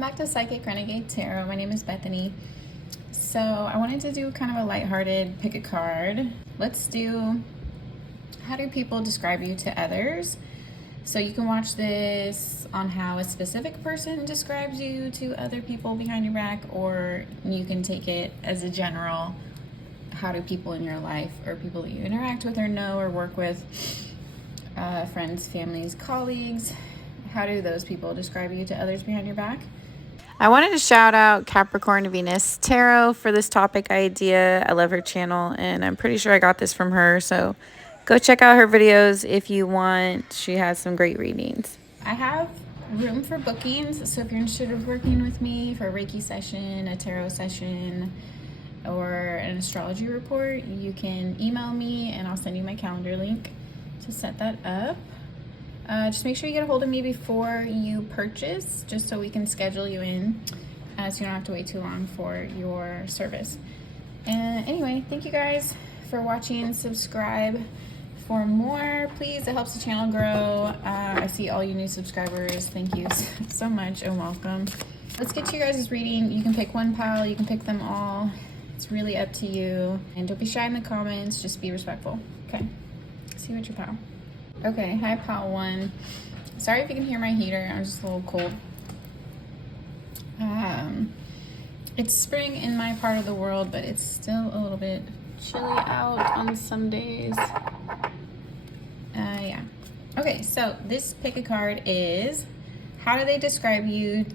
welcome back to Psychic Renegade Tarot. My name is Bethany. So I wanted to do kind of a lighthearted pick a card. Let's do how do people describe you to others. So you can watch this on how a specific person describes you to other people behind your back, or you can take it as a general, how do people in your life or people that you interact with or know or work with, friends, families, colleagues, how do those people describe you to others behind your back? I wanted to shout out Capricorn Venus Tarot for this topic idea. I love her channel, and I'm pretty sure I got this from her. So go check out her videos if you want. She has some great readings. I have room for bookings. So if you're interested in working with me for a Reiki session, a tarot session, or an astrology report, you can email me and I'll send you my calendar link to set that up. Just make sure you get a hold of me before you purchase, just so we can schedule you in, so you don't have to wait too long for your service. And anyway, thank you guys for watching. Subscribe for more, please. It helps the channel grow. I see all you new subscribers. Thank you so much and welcome. Let's get to you guys' reading. You can pick one pile, you can pick them all. It's really up to you. And don't be shy in the comments, just be respectful. Okay, see what your pile. Okay, hi pile one. Sorry if you can hear my heater, I'm just a little cold. It's spring in my part of the world, but it's still a little bit chilly out on some days. Yeah. Okay, so this pick a card is, how do they describe you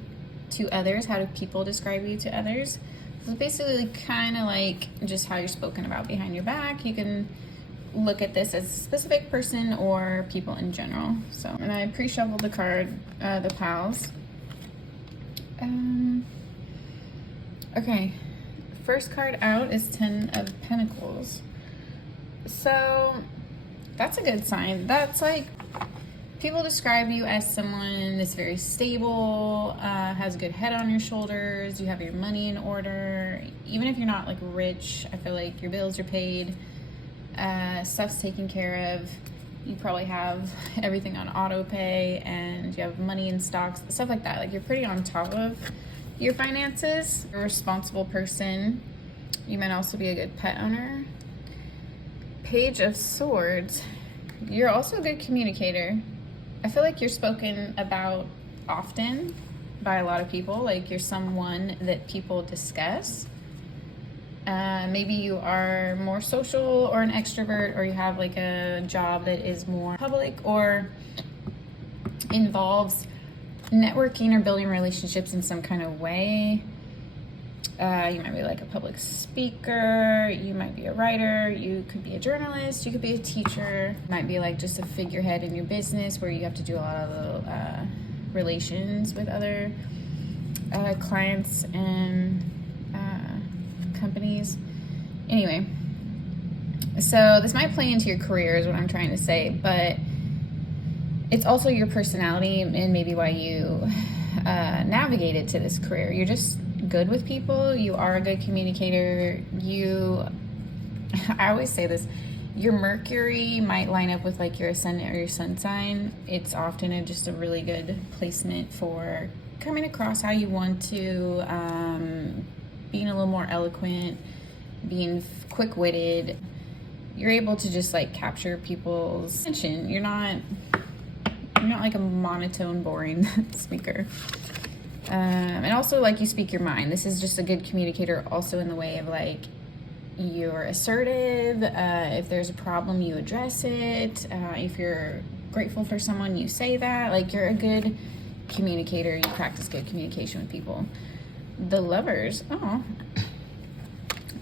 to others? How do people describe you to others? So it's basically kind of like just how you're spoken about behind your back. You can look at this as a specific person or people in general. So, and I pre-shuffled the card, the pals. Okay, first card out is 10 of Pentacles. So that's a good sign. That's like, people describe you as someone that's very stable, has a good head on your shoulders, you have your money in order. Even if you're not like rich, I feel like your bills are paid. Stuff's taken care of. You probably have everything on auto pay and you have money in stocks, stuff like that. Like you're pretty on top of your finances. You're a responsible person. You might also be a good pet owner. Page of Swords. You're also a good communicator. I feel like you're spoken about often by a lot of people. Like you're someone that people discuss. Maybe you are more social or an extrovert, or you have like a job that is more public or involves networking or building relationships in some kind of way. You might be like a public speaker, you might be a writer, you could be a journalist, you could be a teacher, you might be like just a figurehead in your business where you have to do a lot of relations with other clients and companies. Anyway, so this might play into your career is what I'm trying to say, but it's also your personality and maybe why you navigated to this career. You're just good with people. You are a good communicator. I always say this, your Mercury might line up with like your ascendant or your sun sign. It's often just a really good placement for coming across how you want to, being a little more eloquent, being quick-witted. You're able to just like capture people's attention. You're not like a monotone, boring speaker. And also like you speak your mind. This is just a good communicator also in the way of like you're assertive. If there's a problem, you address it. If you're grateful for someone, you say that. Like you're a good communicator. You practice good communication with people. The Lovers. Oh,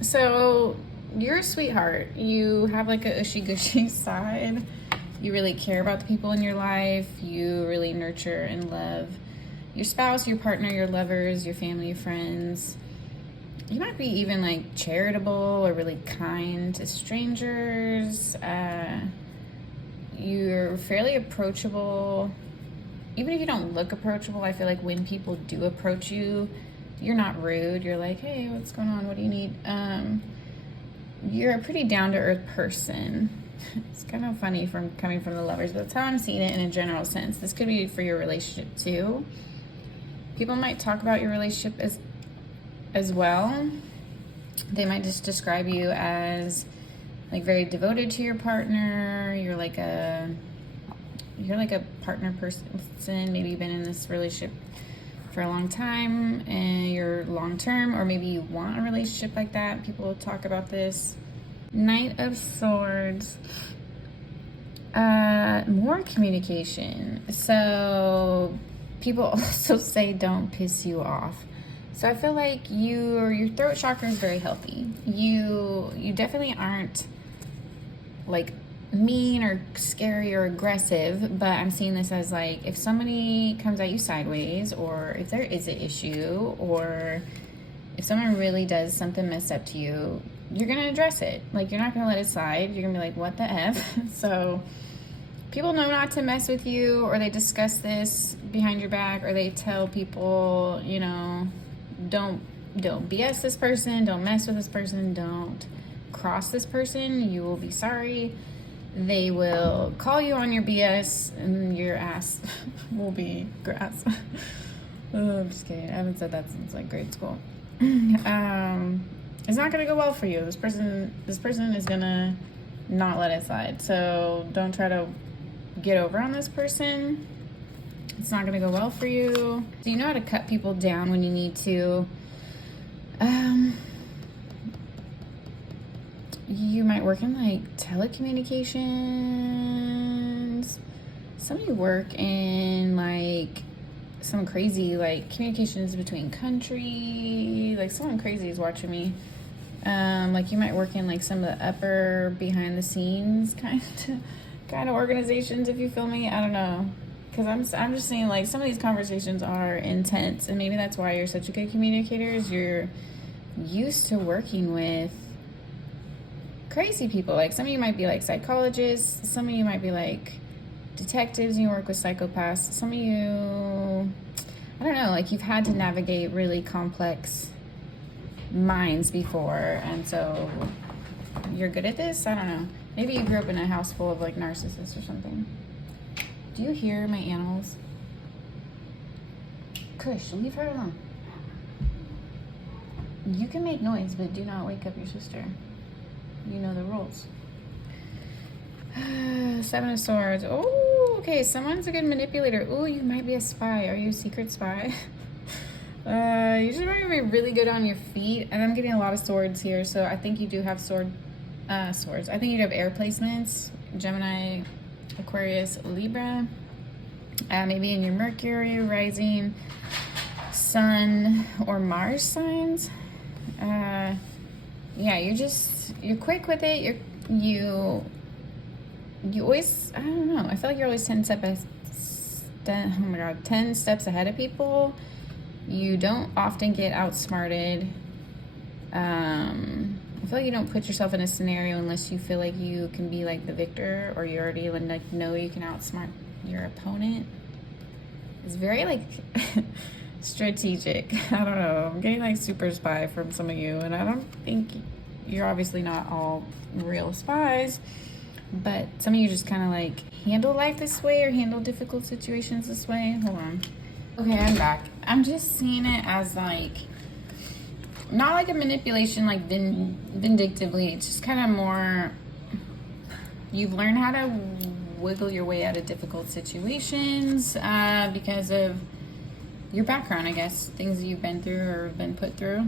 so you're a sweetheart. You have like a ushy-gushy side. You really care about the people in your life. You really nurture and love your spouse, your partner, your lovers, your family, your friends. You might be even like charitable or really kind to strangers. You're fairly approachable. Even if you don't look approachable, I feel like when people do approach you, you're not rude. You're like, hey, what's going on? What do you need? You're a pretty down-to-earth person. It's kind of funny coming from the Lovers, but that's how I'm seeing it in a general sense. This could be for your relationship too. People might talk about your relationship as well. They might just describe you as like very devoted to your partner. You're like a partner person. Maybe you've been in this relationship for a long time and you're long term, or maybe you want a relationship like that. People will talk about this. Knight of Swords. More communication. So people also say don't piss you off. So I feel like your throat chakra is very healthy. You definitely aren't like mean or scary or aggressive, but I'm seeing this as like if somebody comes at you sideways, or if there is an issue, or if someone really does something messed up to you, you're gonna address it. Like, you're not gonna let it slide. You're gonna be like, what the F? So people know not to mess with you, or they discuss this behind your back, or they tell people, you know, don't BS this person, don't mess with this person, don't cross this person, you will be sorry. They will call you on your BS and your ass will be grass. Oh, I'm just kidding. I haven't said that since like grade school. It's not gonna go well for you. This person is gonna not let it slide. So don't try to get over on this person. It's not gonna go well for you. So you know how to cut people down when you need to. You might work in like telecommunications. Some of you work in like some crazy like communications between country. Like someone crazy is watching me. Like you might work in like some of the upper behind the scenes kind of organizations, if you feel me. I don't know, because I'm just saying like some of these conversations are intense, and maybe that's why you're such a good communicator, is you're used to working with crazy people. Like some of you might be like psychologists, some of you might be like detectives and you work with psychopaths. Some of you, I don't know, like you've had to navigate really complex minds before, and so you're good at this. I don't know. Maybe you grew up in a house full of like narcissists or something. Do you hear my animals? Kush, leave her alone. You can make noise, but do not wake up your sister. You know the rules. Seven of Swords. Oh, okay. Someone's a good manipulator. Oh, you might be a spy. Are you a secret spy? You should probably be really good on your feet. And I'm getting a lot of swords here, so I think you do have swords. I think you have air placements. Gemini, Aquarius, Libra. Maybe in your Mercury, rising, Sun, or Mars signs. Yeah, you're quick with it. You always, I don't know, I feel like you're always 10 steps ahead of people. You don't often get outsmarted. I feel like you don't put yourself in a scenario unless you feel like you can be like the victor, or you already like know you can outsmart your opponent. It's very like strategic. I don't know. I'm getting like super spy from some of you, and I don't think you're obviously not all real spies, but some of you just kind of like handle life this way, or handle difficult situations this way. Hold on. Okay, I'm back. I'm just seeing it as like not like a manipulation, like vindictively. It's just kind of more, you've learned how to wiggle your way out of difficult situations because of your background, I guess, things that you've been through or been put through.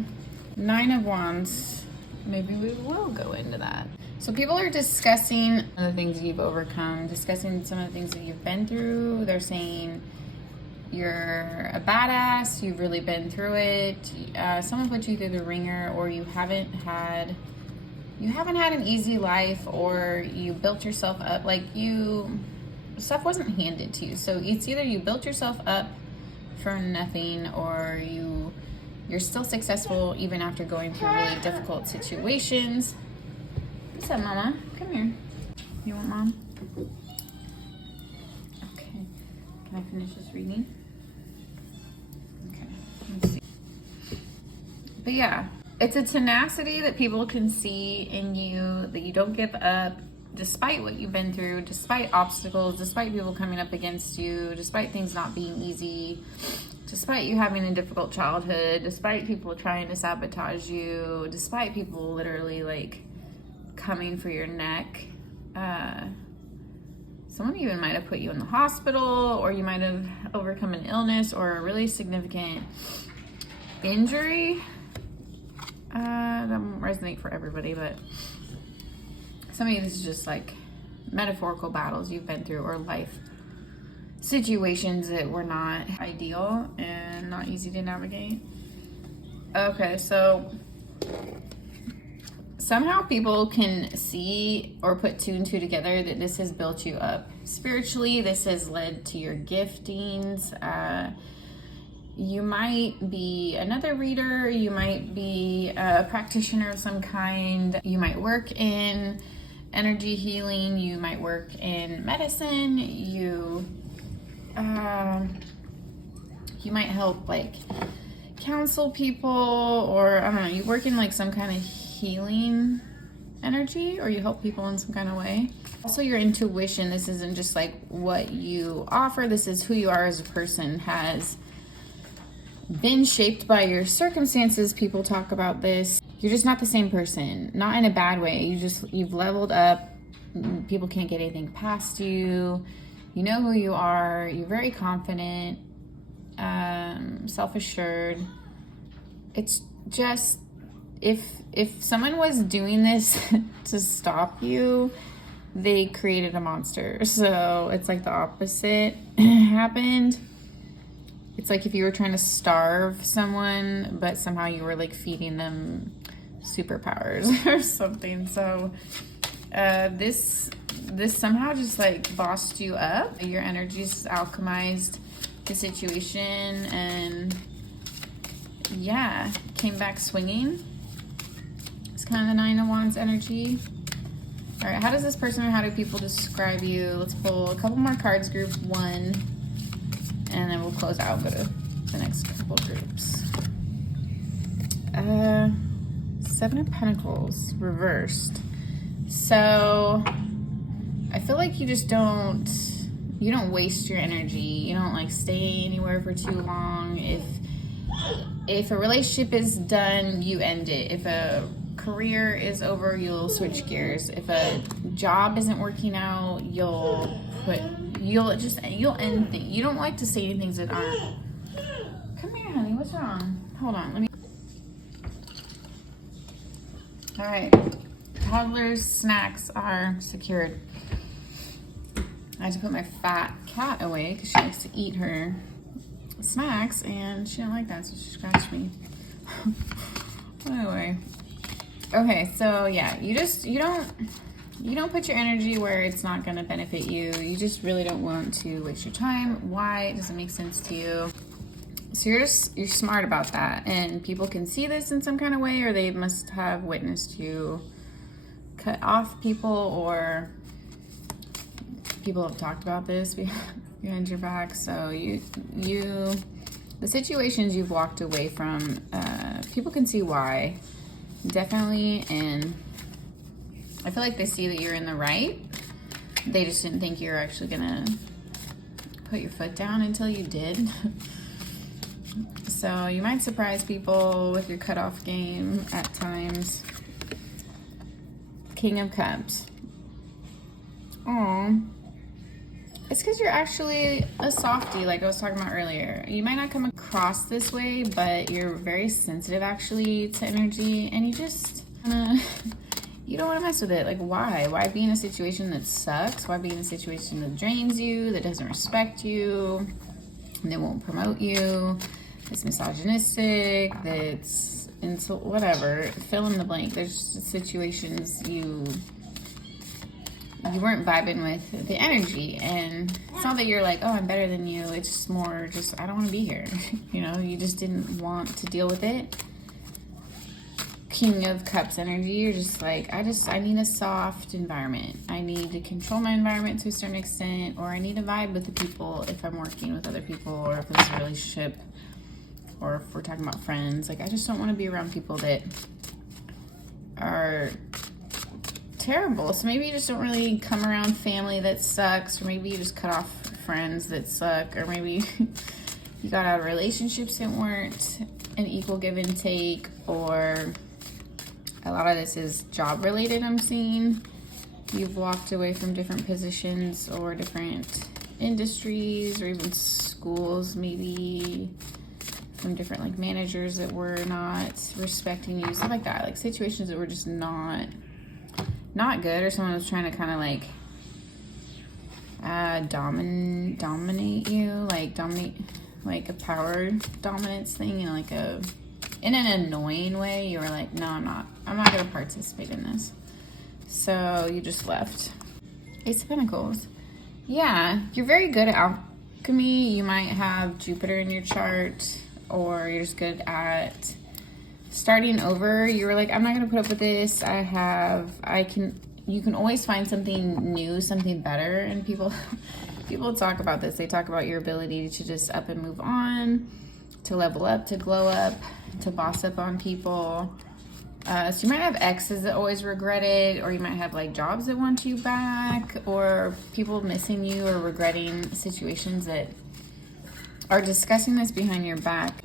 Nine of Wands. Maybe we will go into that. So people are discussing the things you've overcome, discussing some of the things that you've been through. They're saying you're a badass, you've really been through it. Someone put you through the ringer, or you haven't had an easy life, or you built yourself up. Like stuff wasn't handed to you. So it's either you built yourself up for nothing, or you're still successful even after going through really difficult situations. What's up, Mama? Come here. You want Mom? Okay. Can I finish this reading? Okay. Let's see. But yeah, it's a tenacity that people can see in you, that you don't give up. despite what you've been through, despite obstacles, despite people coming up against you, despite things not being easy, despite you having a difficult childhood, despite people trying to sabotage you, despite people literally like coming for your neck, someone even might have put you in the hospital, or you might have overcome an illness or a really significant injury. That won't resonate for everybody, but some of you, this is just like metaphorical battles you've been through, or life situations that were not ideal and not easy to navigate. Okay, so somehow people can see or put two and two together that this has built you up spiritually. This has led to your giftings. You might be another reader. You might be a practitioner of some kind. You might work in energy healing. You might work in medicine. You might help like counsel people, or I don't know, you work in like some kind of healing energy, or you help people in some kind of way. Also, your intuition, this isn't just like what you offer, this is who you are as a person, has been shaped by your circumstances. People talk about this. You're just not the same person, not in a bad way. You've leveled up. People can't get anything past you. You know who you are. You're very confident, self-assured. It's just, if someone was doing this to stop you, they created a monster. So it's like the opposite happened. It's like if you were trying to starve someone, but somehow you were like feeding them superpowers or something. So this somehow just like bossed you up. Your energies alchemized the situation, and yeah, came back swinging. It's kind of the Nine of Wands energy. All right, how does this person, or how do people describe you? Let's pull a couple more cards, group one, and then we'll close out, go to the next couple groups. Seven of Pentacles reversed. So I feel like you just don't waste your energy. You don't like stay anywhere for too long. If a relationship is done, you end it. If a career is over, you'll switch gears. If a job isn't working out, you'll end things. You don't like to say things that aren't. Come here, honey. What's wrong? Hold on. Let me. All right. Toddler's snacks are secured. I had to put my fat cat away because she likes to eat her snacks, and she didn't like that, so she scratched me. Anyway. Okay, so yeah, you don't put your energy where it's not going to benefit you. You just really don't want to waste your time. Why? It doesn't make sense to you. So you're smart about that, and people can see this in some kind of way, or they must have witnessed you cut off people, or people have talked about this behind your back. So the situations you've walked away from, people can see why, definitely, and I feel like they see that you're in the right. They just didn't think you were actually gonna put your foot down until you did. So you might surprise people with your cutoff game at times. King of Cups. Aww. It's because you're actually a softie, like I was talking about earlier. You might not come across this way, but you're very sensitive actually to energy, and you just you don't want to mess with it. Like, why? Why be in a situation that sucks? Why be in a situation that drains you, that doesn't respect you, that won't promote you, that's misogynistic, that's whatever. Fill in the blank. There's situations you weren't vibing with the energy, and it's not that you're like, oh, I'm better than you. It's just more just, I don't want to be here. You know, you just didn't want to deal with it. King of Cups energy, you're just like, I need a soft environment. I need to control my environment to a certain extent, or I need to vibe with the people if I'm working with other people, or if it's a relationship, or if we're talking about friends. Like, I just don't want to be around people that are terrible. So maybe you just don't really come around family that sucks, or maybe you just cut off friends that suck, or maybe you got out of relationships that weren't an equal give and take, or a lot of this is job related. I'm seeing you've walked away from different positions or different industries, or even schools, maybe from different like managers that were not respecting you, stuff like that, like situations that were just not good, or someone was trying to kind of like dominate you, like a power dominance thing, you know, like in an annoying way. You were like, no, I'm not gonna participate in this, so you just left. Ace of Pentacles. Yeah, you're very good at alchemy. You might have Jupiter in your chart, or you're just good at starting over. You were like, I'm not gonna put up with this. You can always find something new, something better. And people talk about this. They talk about your ability to just up and move on, to level up, to glow up, to boss up on people. So you might have exes that always regret it, or you might have like jobs that want you back, or people missing you, or regretting situations that are discussing this behind your back.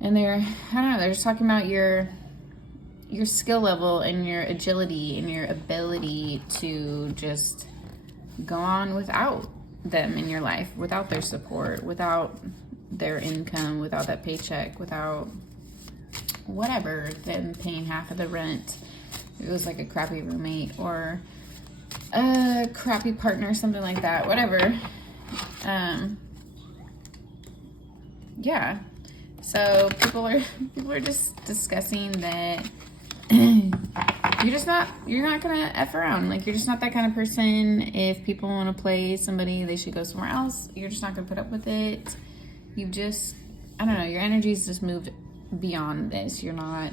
And they're just talking about your skill level and your agility and your ability to just go on without them in your life, without their support, without their income, without that paycheck, without whatever, them paying half of the rent. It was like a crappy roommate or a crappy partner, something like that, whatever. Yeah. So people are just discussing that you're not gonna F around. Like, you're just not that kind of person. If people want to play somebody, they should go somewhere else. You're just not gonna put up with it. You've just, I don't know, your energy's just moved beyond this. You're not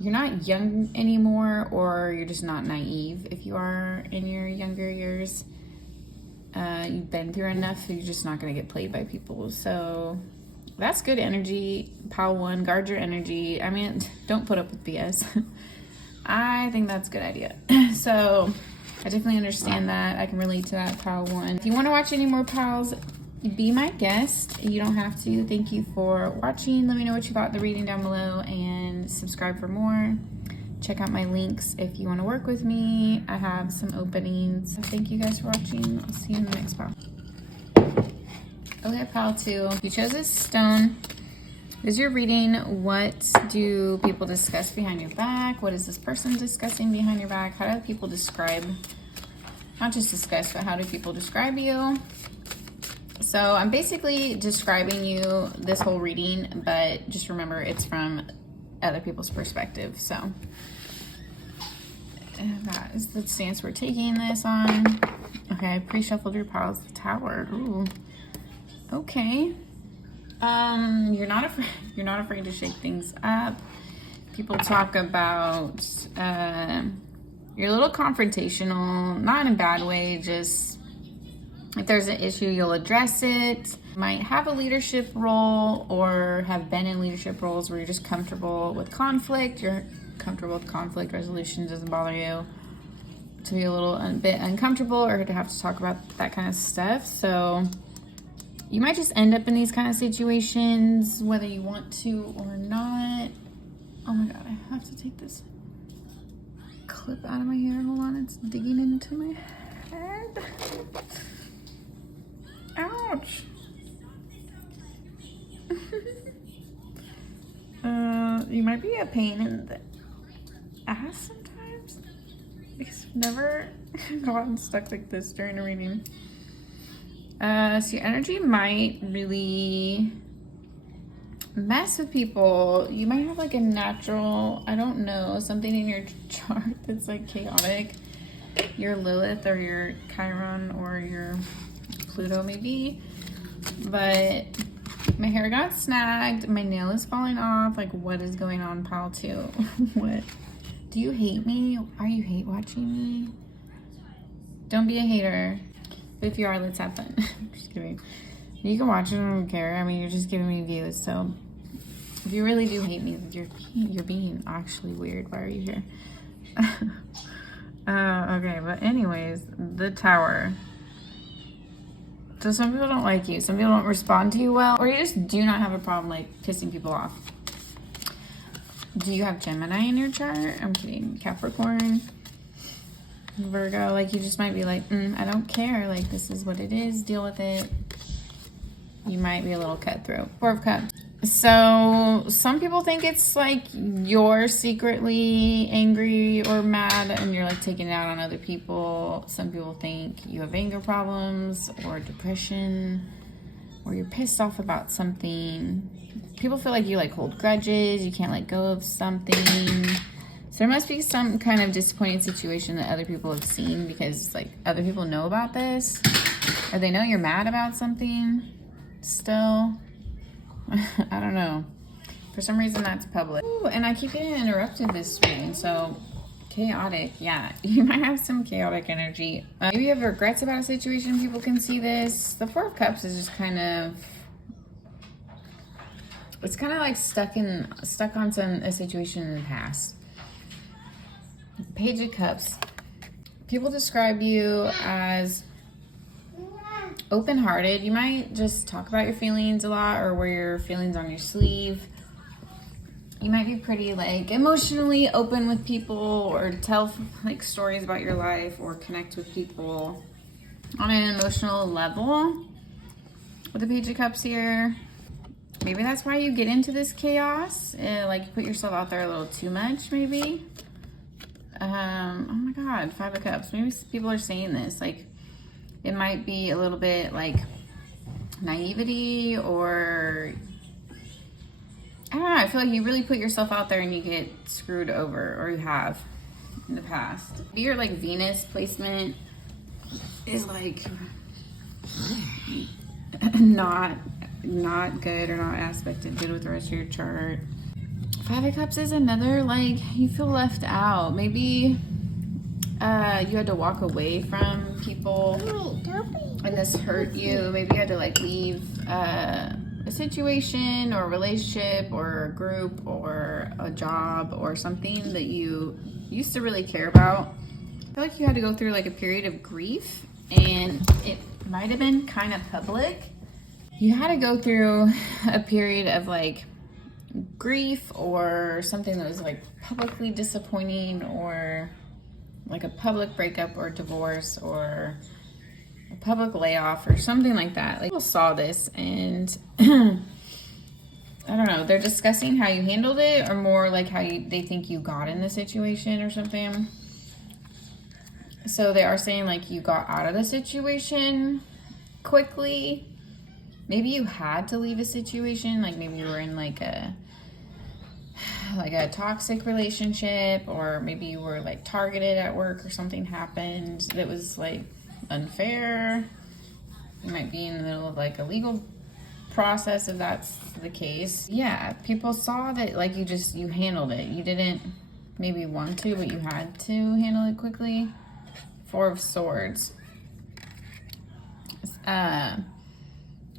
young anymore, or you're just not naive. If you are in your younger years, you've been through enough, you're just not gonna get played by people. So that's good energy. Pile 1, guard your energy. I mean, don't put up with BS. I think that's a good idea. So I definitely understand that. I can relate to that, Pile 1. If you want to watch any more piles, be my guest. You don't have to. Thank you for watching. Let me know what you thought of the reading down below, and subscribe for more. Check out my links if you want to work with me. I have some openings. Thank you guys for watching. I'll see you in the next pile. Okay, pile 2. You chose this stone. This is your reading. What do people discuss behind your back? What is this person discussing behind your back? How do people describe, not just discuss, but how do people describe you? So I'm basically describing you this whole reading, but just remember it's from other people's perspective. So that is the stance we're taking this on. Okay, I pre-shuffled your piles. The Tower. Ooh. Okay. You're not afraid to shake things up. People talk about you're a little confrontational, not in a bad way, just if there's an issue, you'll address it. Might have a leadership role, or have been in leadership roles where you're just comfortable with conflict. You're comfortable with conflict resolution, doesn't bother you. To be a bit uncomfortable, or to have to talk about that kind of stuff. So you might just end up in these kind of situations, whether you want to or not. Oh my God, I have to take this clip out of my hair. Hold on, it's digging into my head. Ouch. You might be a pain in the ass sometimes, because I've never gotten stuck like this during a reading. So your energy might really mess with people. You might have like a natural, I don't know, something in your chart that's like chaotic. Your Lilith, or your Chiron, or your Pluto maybe. But my hair got snagged. My nail is falling off. Like, what is going on, pile 2? What? Do you hate me? Are you hate watching me? Don't be a hater. But if you are, let's have fun. Just kidding. You can watch it, I don't care. I mean, you're just giving me views. So if you really do hate me, you're being actually weird. Why are you here? Okay, but anyways, the Tower. So some people don't like you, some people don't respond to you well, or you just do not have a problem like pissing people off. Do you have Gemini in your chart? I'm kidding. Capricorn, Virgo, like you just might be like, I don't care, like this is what it is, deal with it. You might be a little cutthroat. Four of Cups. So some people think it's like you're secretly angry or mad and you're like taking it out on other people. Some people think you have anger problems or depression, or you're pissed off about something. People feel like you like hold grudges, you can't let go of something. So there must be some kind of disappointing situation that other people have seen, because like other people know about this, or they know you're mad about something still. I don't know. For some reason that's public. Ooh, and I keep getting interrupted this reading, so chaotic. Yeah, you might have some chaotic energy. Maybe you have regrets about a situation. People can see this. The Four of Cups is just kind of, it's kind of like stuck on a situation in the past. Page of Cups. People describe you as open-hearted. You might just talk about your feelings a lot, or wear your feelings on your sleeve. You might be pretty like emotionally open with people, or tell like stories about your life, or connect with people on an emotional level. With the Page of Cups here, maybe that's why you get into this chaos. Like you put yourself out there a little too much, maybe. Oh my God, Five of Cups. Maybe people are saying this like it might be a little bit like naivety, or I don't know. I feel like you really put yourself out there and you get screwed over, or you have in the past. Your like Venus placement is like not good, or not aspected good with the rest of your chart. Five of Cups is another like you feel left out. Maybe you had to walk away from people and this hurt you. Maybe you had to like leave a situation or a relationship or a group or a job or something that you used to really care about. I feel like you had to go through like a period of grief, and it might have been kind of public. You had to go through a period of like grief, or something that was like publicly disappointing, or like a public breakup or divorce, or a public layoff, or something like that. Like people saw this and I don't know, they're discussing how you handled it, or more like how they think you got in the situation or something. So they are saying like you got out of the situation quickly. Maybe you had to leave a situation, like maybe you were in like a toxic relationship, or maybe you were like targeted at work, or something happened that was like unfair. You might be in the middle of like a legal process if that's the case. Yeah, people saw that like you handled it. You didn't maybe want to, but you had to handle it quickly. Four of Swords.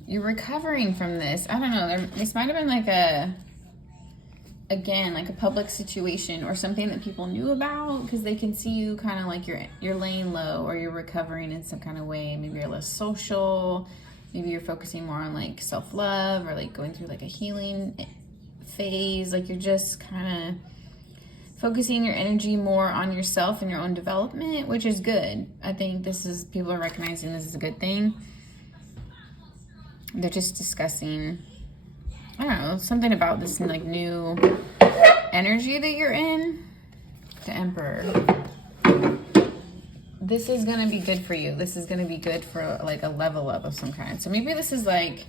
You're recovering from this. I don't know. This might have been like a public situation, or something that people knew about, because they can see you kind of like you're laying low, or you're recovering in some kind of way. Maybe you're less social. Maybe you're focusing more on like self-love, or like going through like a healing phase. Like you're just kind of focusing your energy more on yourself and your own development, which is good. I think people are recognizing this is a good thing. They're just discussing, I don't know, something about this like new energy that you're in. The Emperor. This is going to be good for you. This is going to be good for like a level up of some kind. So maybe this is like,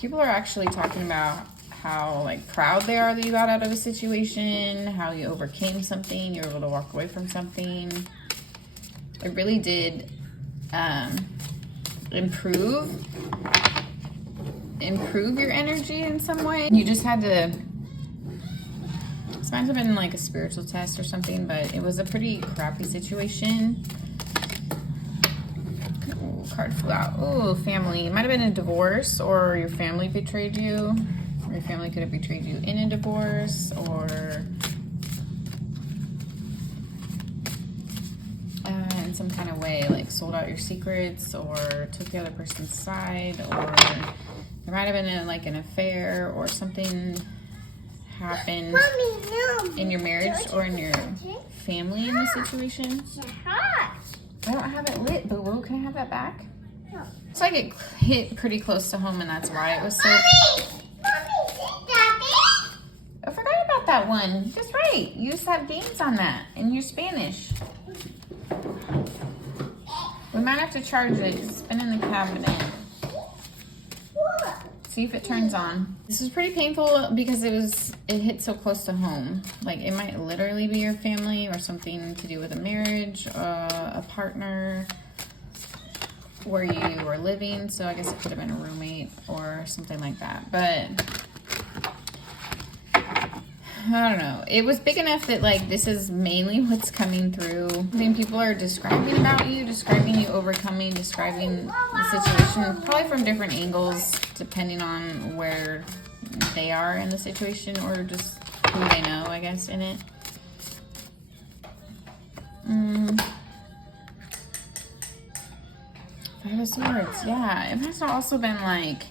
people are actually talking about how like proud they are that you got out of a situation, how you overcame something, you were able to walk away from something. It really did improve your energy in some way. You just had to, this might have been like a spiritual test or something, but it was a pretty crappy situation. Ooh, card flew out. Ooh, family. It might have been a divorce, or your family betrayed you, or your family could have betrayed you in a divorce, or in some kind of way, like sold out your secrets or took the other person's side, or there might have been an affair or something happened in your marriage or in your family in this situation. I don't have it lit, boo-boo. Can I have that back? No. It's like it hit pretty close to home, and that's why it was so... I forgot about that one. That's right. You used to have games on that in your Spanish. We might have to charge it. It's been in the cabinet. See if it turns on. This was pretty painful because it hit so close to home. Like, it might literally be your family or something to do with a marriage, a partner, where you were living. So I guess it could have been a roommate or something like that. But I don't know. It was big enough that, like, this is mainly what's coming through. I mean, people are describing about you, describing you overcoming, describing the situation, probably from different angles, depending on where they are in the situation or just who they know, I guess, in it. Five of Swords, yeah. It must have also been like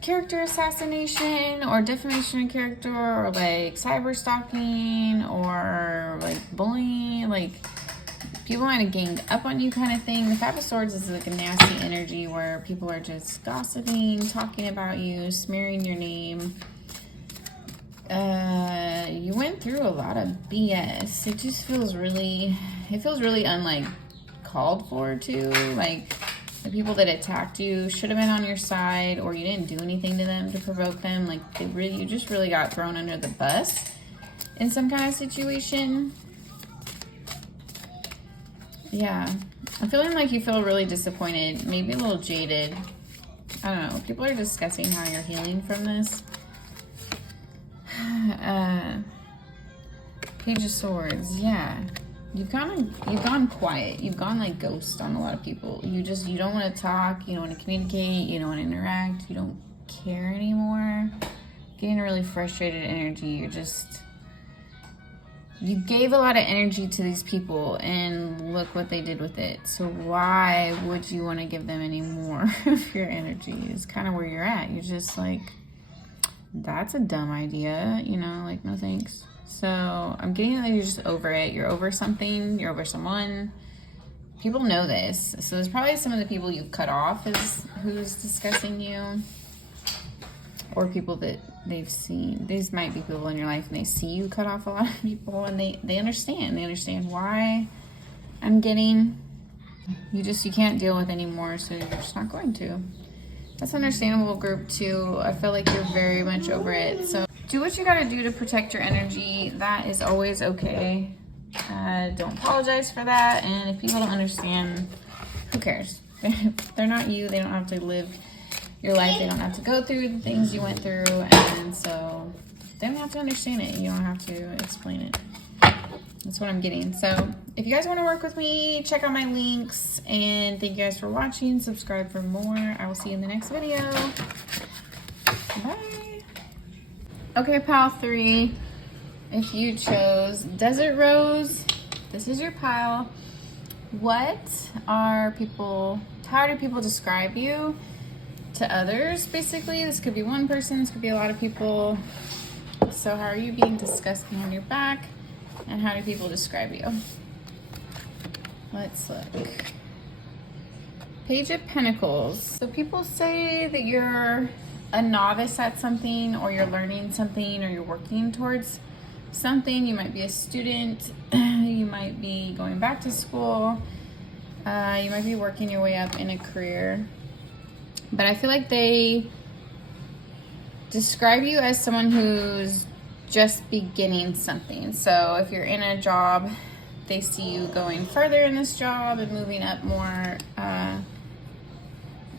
character assassination or defamation of character, or like cyber stalking, or like bullying, like people might have ganged up on you kind of thing. The Five of Swords is like a nasty energy where people are just gossiping, talking about you, smearing your name. You went through a lot of BS. It just feels really, unlike called for too. Like, the people that attacked you should have been on your side, or you didn't do anything to them to provoke them. Like, you just really got thrown under the bus in some kind of situation. Yeah. I'm feeling like you feel really disappointed, maybe a little jaded. I don't know. People are discussing how you're healing from this. Page of Swords, yeah. You've gone quiet. You've gone like ghost on a lot of people. You don't want to talk. You don't want to communicate. You don't want to interact. You don't care anymore. Getting a really frustrated energy. You gave a lot of energy to these people, and look what they did with it. So why would you want to give them any more of your energy? Is kind of where you're at. You're just like, that's a dumb idea, like, no thanks. So I'm getting that you're just over it. You're over something. You're over someone. People know this. So there's probably some of the people you've cut off is who's discussing you, or people that they've seen. These might be people in your life, and they see you cut off a lot of people, and they understand. They understand why I'm getting. You can't deal with anymore, so you're just not going to. That's understandable, group 2. I feel like you're very much over it. So do what you gotta do to protect your energy. That is always okay. Don't apologize for that. And if people don't understand, who cares? They're not you. They don't have to live your life. They don't have to go through the things you went through. And so they don't have to understand it. You don't have to explain it. That's what I'm getting. So if you guys want to work with me, check out my links. And thank you guys for watching. Subscribe for more. I will see you in the next video. Bye. Okay, pile 3. If you chose Desert Rose, this is your pile. How do people describe you to others? Basically, this could be one person, this could be a lot of people. So how are you being discussed behind your back? And how do people describe you? Let's look. Page of Pentacles. So people say that you're a novice at something, or you're learning something, or you're working towards something. You might be a student. You might be going back to school. You might be working your way up in a career. But I feel like they describe you as someone who's just beginning something. So if you're in a job, they see you going further in this job and moving up more.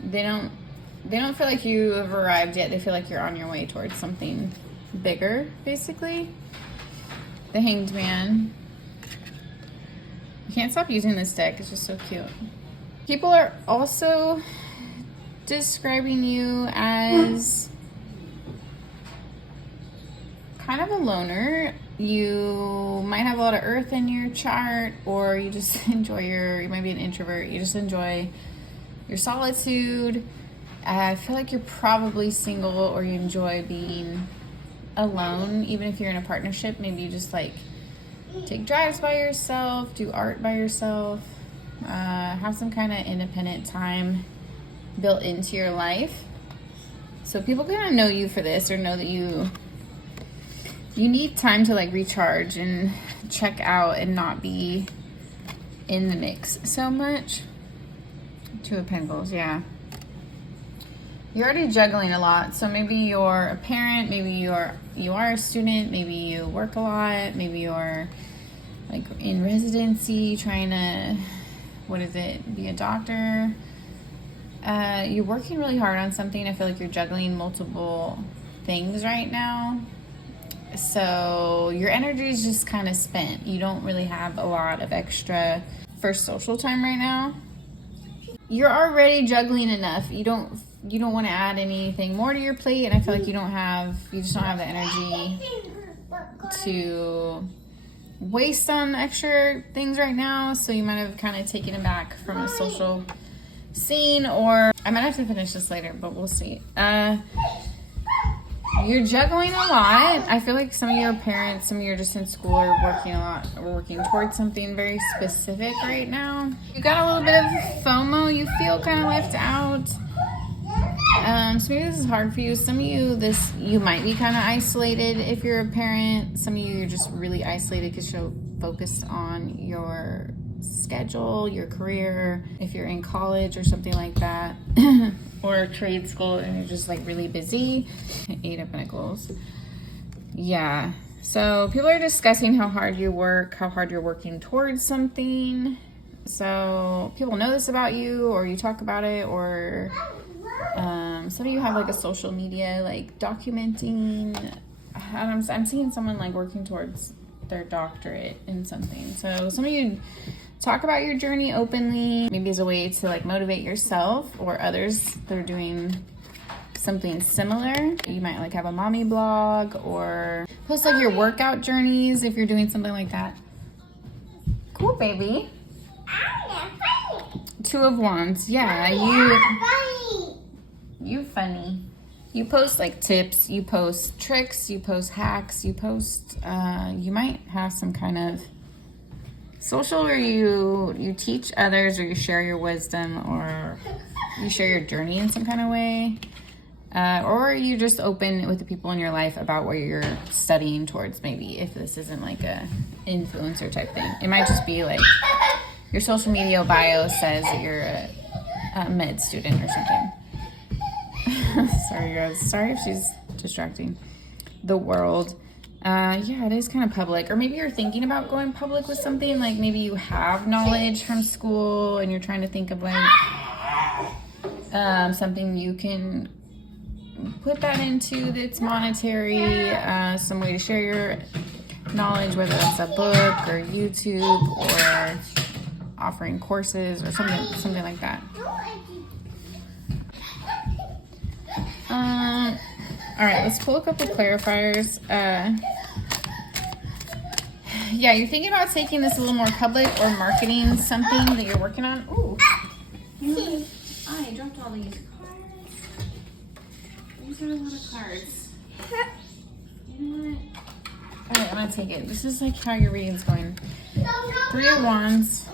They don't feel like you have arrived yet. They feel like you're on your way towards something bigger, basically. The Hanged Man. You can't stop using this deck. It's just so cute. People are also describing you as kind of a loner. You might have a lot of earth in your chart, or you just enjoy you might be an introvert. You just enjoy your solitude. I feel like you're probably single, or you enjoy being alone. Even if you're in a partnership, maybe you just like take drives by yourself, do art by yourself, have some kind of independent time built into your life. So people kind of know you for this, or know that you need time to like recharge and check out and not be in the mix so much. Two of Pentacles, yeah. You're already juggling a lot. So maybe you're a parent, maybe you are a student, maybe you work a lot, maybe you're like in residency trying to, be a doctor. You're working really hard on something. I feel like you're juggling multiple things right now. So your energy is just kind of spent. You don't really have a lot of extra for social time right now. You're already juggling enough. You don't want to add anything more to your plate, and I feel like you just don't have the energy to waste on extra things right now. So you might have kind of taken it back from a social scene, or I might have to finish this later, but we'll see. You're juggling a lot. I feel like some of your parents, some of you are just in school, are working a lot, or working towards something very specific right now. You got a little bit of FOMO. You feel kind of left out. So maybe this is hard for you. Some of you, you might be kind of isolated if you're a parent. Some of you are just really isolated because you're focused on your schedule, your career, if you're in college or something like that, or trade school, and you're just like really busy. 8 of Pentacles. Yeah. So people are discussing how hard you work, how hard you're working towards something. So people know this about you, or you talk about it, or some of you have like a social media like documenting. I'm seeing someone like working towards their doctorate in something. So some of you talk about your journey openly, maybe as a way to like motivate yourself or others that are doing something similar. You might like have a mommy blog, or post like your workout journeys if you're doing something like that. Cool, baby. 2 of Wands. Yeah, you funny. You post like tips, you post tricks, you post hacks, you post, you might have some kind of social where you teach others, or you share your wisdom, or you share your journey in some kind of way. Or you just open with the people in your life about what you're studying towards, maybe, if this isn't like a influencer type thing. It might just be like your social media bio says that you're a med student or something. Sorry guys, sorry if she's distracting the world. Yeah, it is kind of public. Or maybe you're thinking about going public with something, like maybe you have knowledge from school and you're trying to think of like something you can put that into that's monetary, some way to share your knowledge, whether that's a book or YouTube or offering courses or something like that. All right, let's pull a couple clarifiers. Yeah, you're thinking about taking this a little more public or marketing something that you're working on. Ooh, I dropped all these cards. These are a lot of cards. You know what? All right, I'm gonna take it. This is like how your reading's going. 3 of Wands.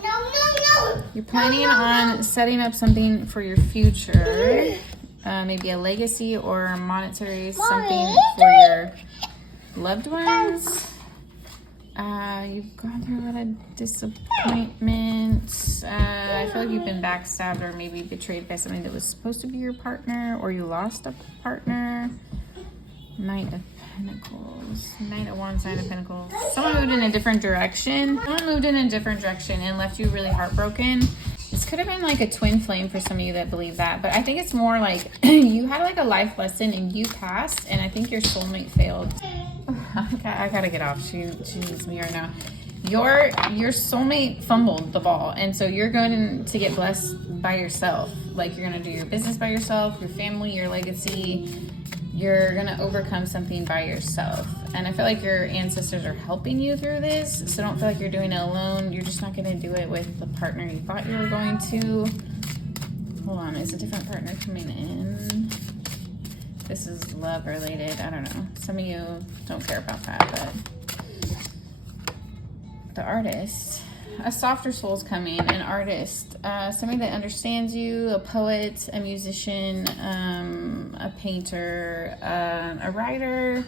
You're planning on setting up something for your future. Maybe a legacy or monetary something for your loved ones. You've gone through a lot of disappointments. I feel like you've been backstabbed or maybe betrayed by something that was supposed to be your partner, or you lost a partner. Knight of Pentacles. Knight of Wands, Knight of Pentacles. Someone moved in a different direction. And left you really heartbroken. This could have been like a twin flame for some of you that believe that, but I think it's more like you had like a life lesson and you passed, and I think your soulmate failed. I gotta get off. She needs me right now. Your soulmate fumbled the ball, and so you're going to get blessed by yourself. Like, you're gonna do your business by yourself, your family, your legacy, you're gonna overcome something by yourself. And I feel like your ancestors are helping you through this, so don't feel like you're doing it alone. You're just not gonna do it with the partner you thought you were going to. Hold on, is a different partner coming in? This is love related, I don't know. Some of you don't care about that, but the artist, a softer soul's coming, an artist, somebody that understands you, a poet, a musician, a painter, a writer,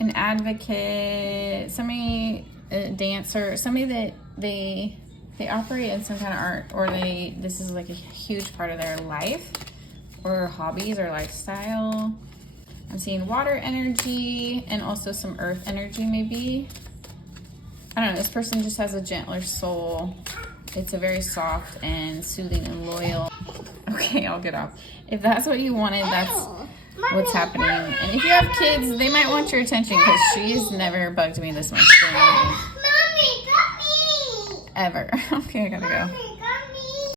an advocate, somebody, a dancer, somebody that they operate in some kind of art, or this is like a huge part of their life or hobbies or lifestyle. I'm seeing water energy and also some earth energy maybe. I don't know, this person just has a gentler soul. It's a very soft and soothing and loyal. Okay, I'll get off. If that's what you wanted, that's what's happening. And if you have kids, they might want your attention because she's never bugged me this much. Mommy, ever. Okay, I gotta go.